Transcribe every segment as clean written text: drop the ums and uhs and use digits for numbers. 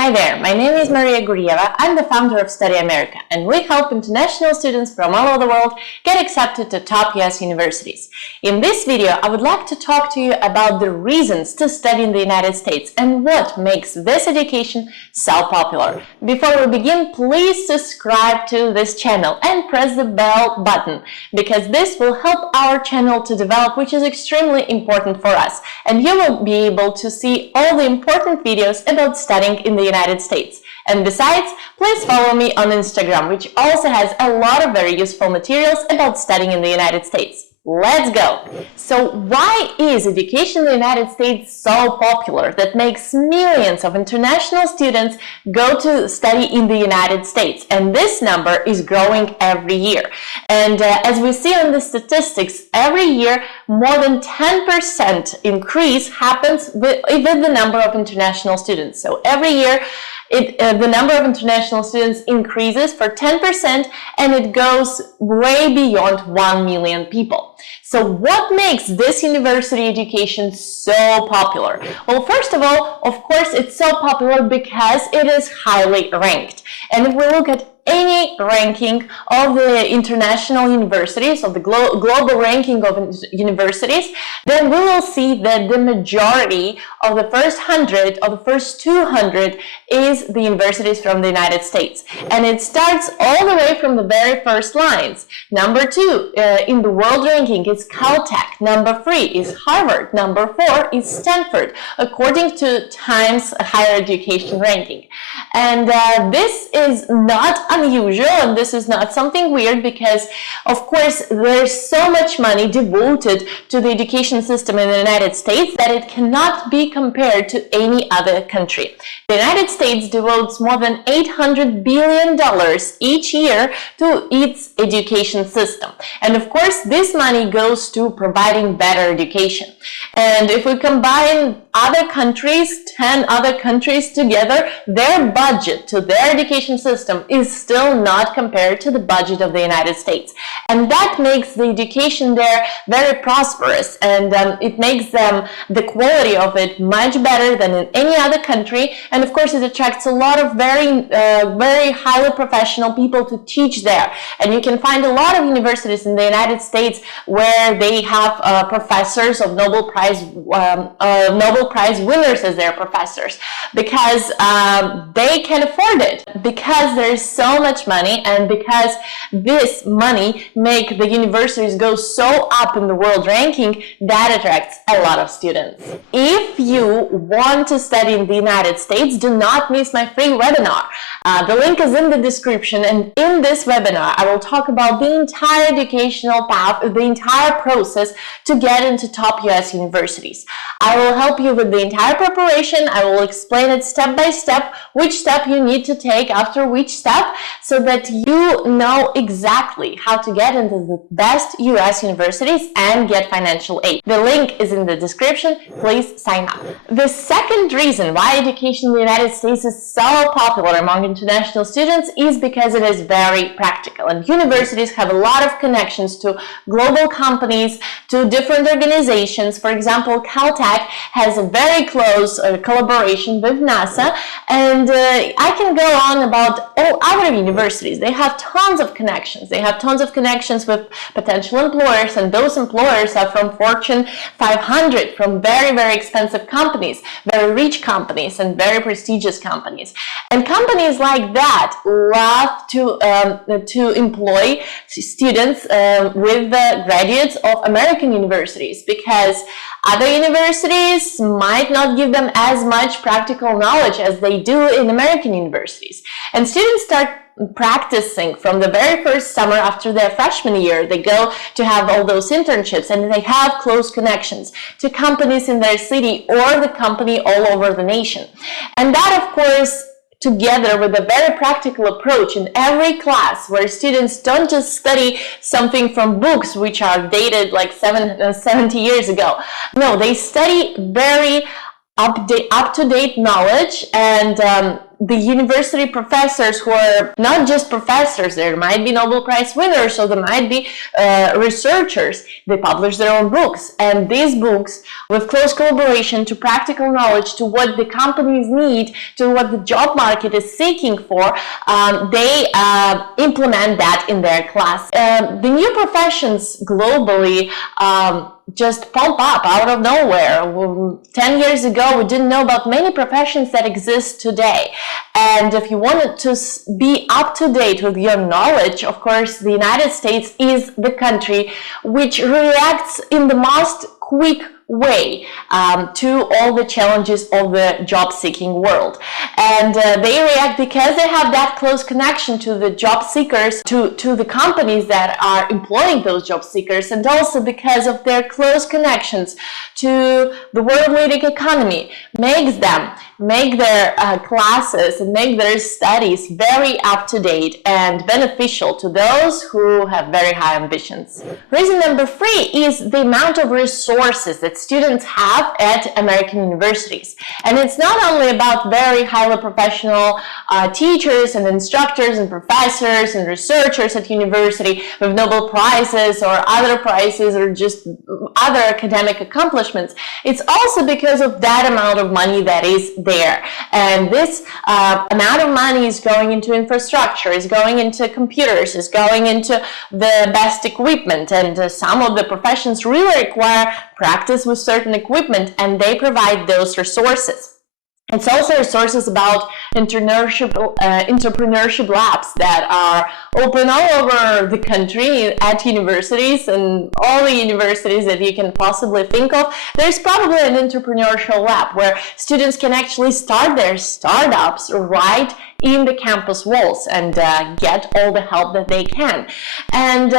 Hi there, my name is Maria Gurieva. I'm the founder of Studyamerica, and we help international students from all over the world get accepted to top US universities. In this video, I would like to talk to you about the reasons to study in the United States and what makes this education so popular. Before we begin, please subscribe to this channel and press the bell button, because this will help our channel to develop, which is extremely important for us. And you will be able to see all the important videos about studying in the United States. And besides, please follow me on Instagram, which also has a lot of very useful materials about studying in the United States. Let's go! So why is education in the United States so popular that makes millions of international students go to study in the United States? And this number is growing every year. And as we see on the statistics, every year more than 10% increase happens with the number of international students. So every year the number of international students increases for 10%, and it goes way beyond 1 million people. So what makes this university education so popular? Well, first of all, of course, it's so popular because it is highly ranked. And if we look at any ranking of the international universities, of the global ranking of universities, then we will see that the majority of the first 100 or the first 200 is the universities from the United States. And it starts all the way from the very first lines. Number 2 in the world ranking is Caltech. Number 3 is Harvard. Number 4 is Stanford, according to Times Higher Education ranking. And this is not unusual, and this is not something weird, because of course there's so much money devoted to the education system in the United States that it cannot be compared to any other country. The United States devotes more than $800 billion each year to its education system. And of course this money goes to providing better education. And if we combine other countries, 10 other countries together, their budget to their education system is still not compared to the budget of the United States. And that makes the education there very prosperous, and it makes the quality of it much better than in any other country. And of course it attracts a lot of very highly professional people to teach there. And you can find a lot of universities in the United States where they have professors of Nobel Prize winners as their professors, because they can afford it, because there's so much money, and because this money make the universities go so up in the world ranking that attracts a lot of students. If you want to study in the United States, do not miss my free webinar. The link is in the description, and in this webinar I will talk about the entire educational path, the entire process to get into top US universities. I will help you with the entire preparation. I will explain it step by step, which step you need to take after which step, so that you know exactly how to get into the best US universities and get financial aid. The link is in the description. Please sign up. The second reason why education in the United States is so popular among international students is because it is very practical, and universities have a lot of connections to global companies, to different organizations. For example, Caltech has a very close collaboration with NASA, and I can go on about all other universities. They have tons of connections. They have tons of connections with potential employers, and those employers are from Fortune 500, from very expensive companies, very rich companies, and very prestigious companies. And companies like that love to employ students with graduates of American universities, because other universities might not give them as much practical knowledge as they do in American universities. And students start practicing from the very first summer after their freshman year. They go to have all those internships, and they have close connections to companies in their city or the company all over the nation. And that, of course, together with a very practical approach in every class, where students don't just study something from books which are dated like 70 years ago. No, they study very up-to-date knowledge, and the university professors who are not just professors, there might be Nobel Prize winners, or there might be researchers. They publish their own books, and these books, with close collaboration to practical knowledge, to what the companies need, to what the job market is seeking for, they implement that in their class. The new professions globally just pop up out of nowhere. 10 years ago, we didn't know about many professions that exist today. And if you wanted to be up to date with your knowledge, of course, the United States is the country which reacts in the most quick way to all the challenges of the job-seeking world. And they react because they have that close connection to the job seekers, to the companies that are employing those job seekers, and also because of their close connections to the world-leading economy, make their classes and make their studies very up-to-date and beneficial to those who have very high ambitions. Reason number 3 is the amount of resources that students have at American universities. And it's not only about very highly professional teachers and instructors and professors and researchers at university with Nobel Prizes or other prizes or just other academic accomplishments. It's also because of that amount of money that is there. And this amount of money is going into infrastructure, is going into computers, is going into the best equipment. And some of the professions really require practice with certain equipment, and they provide those resources. It's also resources about entrepreneurship labs that are open all over the country at universities, and all the universities that you can possibly think of. There's probably an entrepreneurial lab where students can actually start their startups right in the campus walls and get all the help that they can. And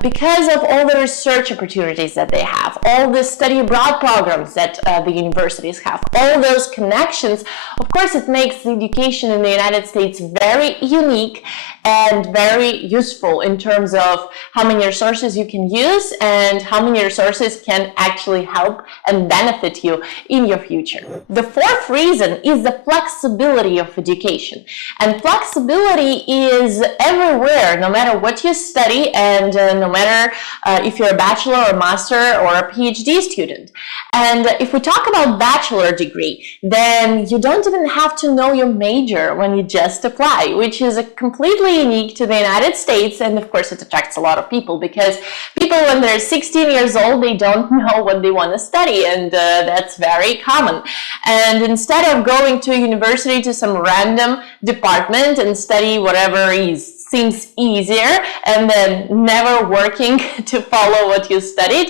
because of all the research opportunities that they have, all the study abroad programs that the universities have, all those connections, of course it makes the education in the United States very unique and very useful in terms of how many resources you can use and how many resources can actually help and benefit you in your future. The 4th reason is the flexibility of education. And flexibility is everywhere, no matter what you study, and no matter if you're a bachelor or master or a PhD student. And if we talk about bachelor degree, then you don't even have to know your major when you just apply, which is completely unique to the United States, and of course it attracts a lot of people, because people when they're 16 years old, they don't know what they want to study, and that's very common. And instead of going to a university, to some random department and study whatever seems easier and then never working to follow what you studied,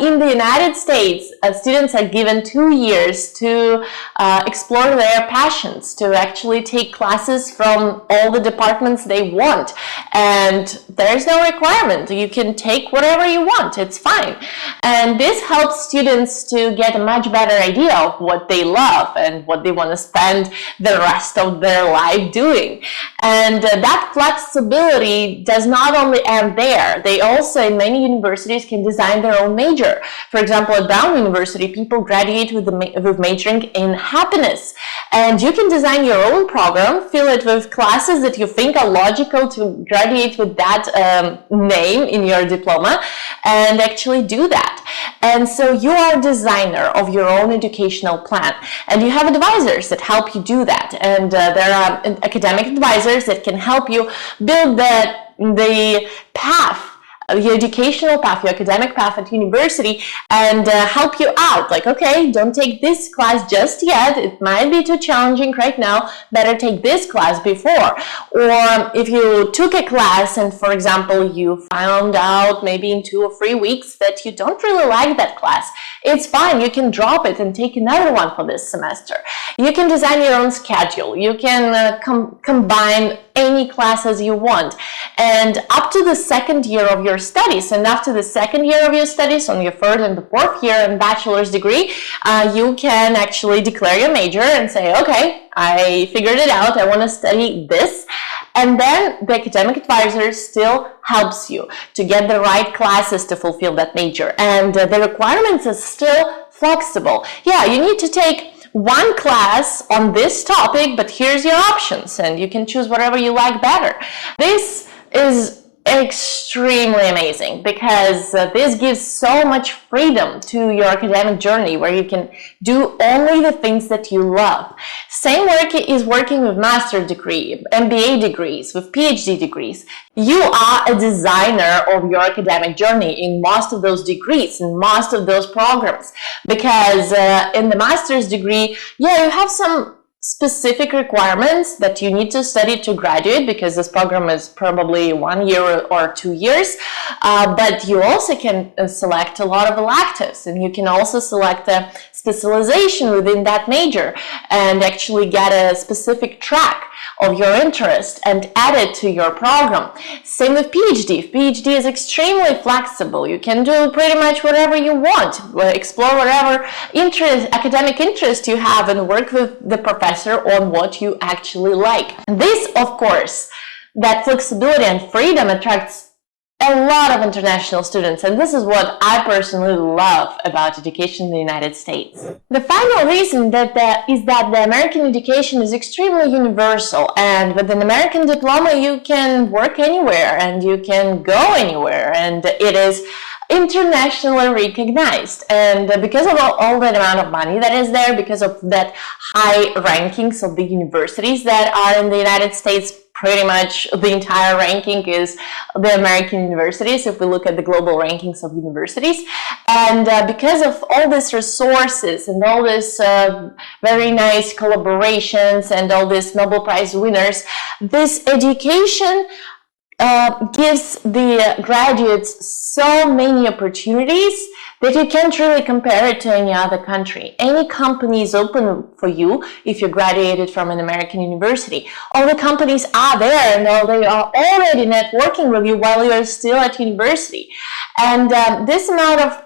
in the United States, students are given 2 years to explore their passions, to actually take classes from all the departments they want. And there's no requirement. You can take whatever you want. It's fine. And this helps students to get a much better idea of what they love and what they want to spend the rest of their life doing. And that flexibility does not only end there. They also, in many universities, can design their own major. For example, at Brown University, people graduate with majoring in happiness. And you can design your own program, fill it with classes that you think are logical to graduate with that name in your diploma, and actually do that. And so you are a designer of your own educational plan, and you have advisors that help you do that. And there are academic advisors that can help you build the path, your educational path, your academic path at university, and help you out. Like, okay, don't take this class just yet. It might be too challenging right now. Better take this class before. Or if you took a class and, for example, you found out maybe in 2 or 3 weeks that you don't really like that class, it's fine. You can drop it and take another one for this semester. You can design your own schedule. You can combine any classes you want. And up to the 2nd year of your studies, and after the 2nd year of your studies, on your 3rd and the 4th year in bachelor's degree, you can actually declare your major and say, okay, I figured it out, I want to study this. And then the academic advisor still helps you to get the right classes to fulfill that major. And the requirements are still flexible. Yeah, you need to take one class on this topic, but here's your options, and you can choose whatever you like better. This is extremely amazing because this gives so much freedom to your academic journey, where you can do only the things that you love. Same work is working with master's degree, MBA degrees, with PhD degrees. You are a designer of your academic journey in most of those degrees, in most of those programs, because in the master's degree, yeah, you have some specific requirements that you need to study to graduate, because this program is probably 1 year or 2 years, but you also can select a lot of electives, and you can also select a specialization within that major and actually get a specific track of your interest and add it to your program. Same with PhD. PhD is extremely flexible. You can do pretty much whatever you want, explore whatever academic interest you have, and work with the professor on what you actually like. This, of course, that flexibility and freedom attracts a lot of international students, and this is what I personally love about education in the United States. The final reason is that the American education is extremely universal, and with an American diploma you can work anywhere and you can go anywhere, and it is internationally recognized. And because of all that amount of money that is there, because of that high rankings of the universities that are in the United States, pretty much the entire ranking is the American universities, if we look at the global rankings of universities. And because of all these resources and all these very nice collaborations and all these Nobel Prize winners, this education gives the graduates so many opportunities that you can't really compare it to any other country. Any company is open for you if you graduated from an American university. All the companies are there, and they are already networking with you while you're still at university. And this amount of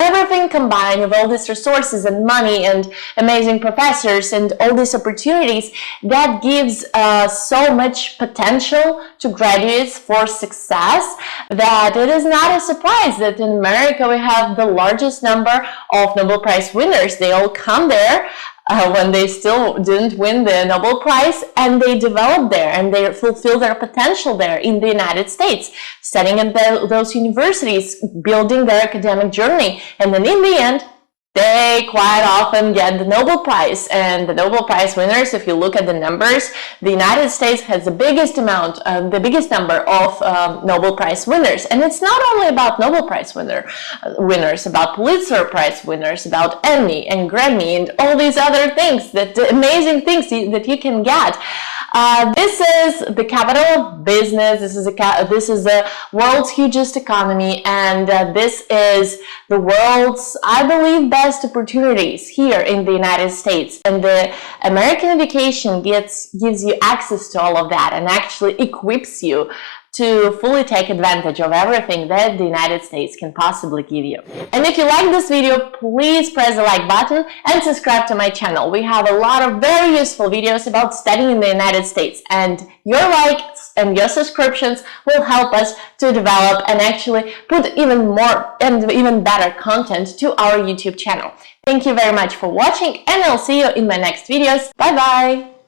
everything combined with all these resources and money and amazing professors and all these opportunities, that gives so much potential to graduates for success, that it is not a surprise that in America we have the largest number of Nobel Prize winners. They all come there when they still didn't win the Nobel Prize, and they develop there and they fulfill their potential there in the United States, studying at those universities, building their academic journey, and then in the end they quite often get the Nobel Prize. And the Nobel Prize winners, if you look at the numbers, the United States has the biggest number of Nobel Prize winners. And it's not only about Nobel Prize winners, about Pulitzer Prize winners, about Emmy and Grammy and all these other things, amazing things that you can get. This is the capital of business. This is the world's hugest economy, and this is the world's, I believe, best opportunities here in the United States. And the American education gives you access to all of that and actually equips you to fully take advantage of everything that the United States can possibly give you. And if you like this video, please press the like button and subscribe to my channel. We have a lot of very useful videos about studying in the United States, and your likes and your subscriptions will help us to develop and actually put even more and even better content to our YouTube channel. Thank you very much for watching, and I'll see you in my next videos. Bye bye!